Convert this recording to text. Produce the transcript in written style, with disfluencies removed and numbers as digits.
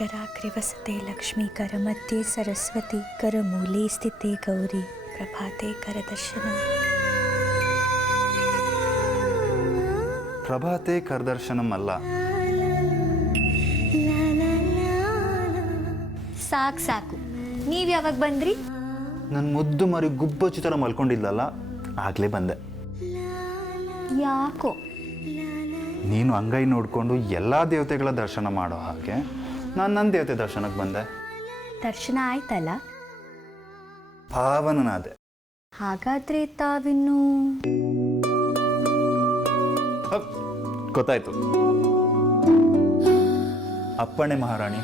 ಕರಾಗ್ರವಸತೆ ಲಕ್ಷ್ಮೀ ಕರ ಮಧ್ಯೆ ಸರಸ್ವತಿ ಕರ ಮೂಲೆ ಸ್ಥಿತೆ ಗೌರಿ ಪ್ರಭಾತೆ ಕರದರ್ಶನ. ಪ್ರಭಾತೆ ಕರದರ್ಶನಂ ಅಲ್ಲ. ಸಾಕು ಸಾಕು, ನೀವು ಯಾವಾಗ ಬಂದ್ರಿ? ನನ್ನ ಮುದ್ದು ಮರಿ ಗುಬ್ಬಚ್ಚಿ ಥರ ಮಲ್ಕೊಂಡಿದ್ದಲ್ಲ, ಆಗಲೇ ಬಂದೆ. ಯಾಕೋ ನೀನು ಅಂಗೈ ನೋಡಿಕೊಂಡು ಎಲ್ಲ ದೇವತೆಗಳ ದರ್ಶನ ಮಾಡೋ ಹಾಗೆ ನಾನು ನನ್ನ ದೇವತೆ ದರ್ಶನಕ್ಕೆ ಬಂದೆ. ದರ್ಶನ ಆಯ್ತಲ್ಲ? ಪಾವನನಾದೆ. ಹಾಗಾದ್ರೆ ತಾವಿನ್ನು ಗೊತ್ತಾಯ್ತು. ಅಪ್ಪಣೆ ಮಹಾರಾಣಿ.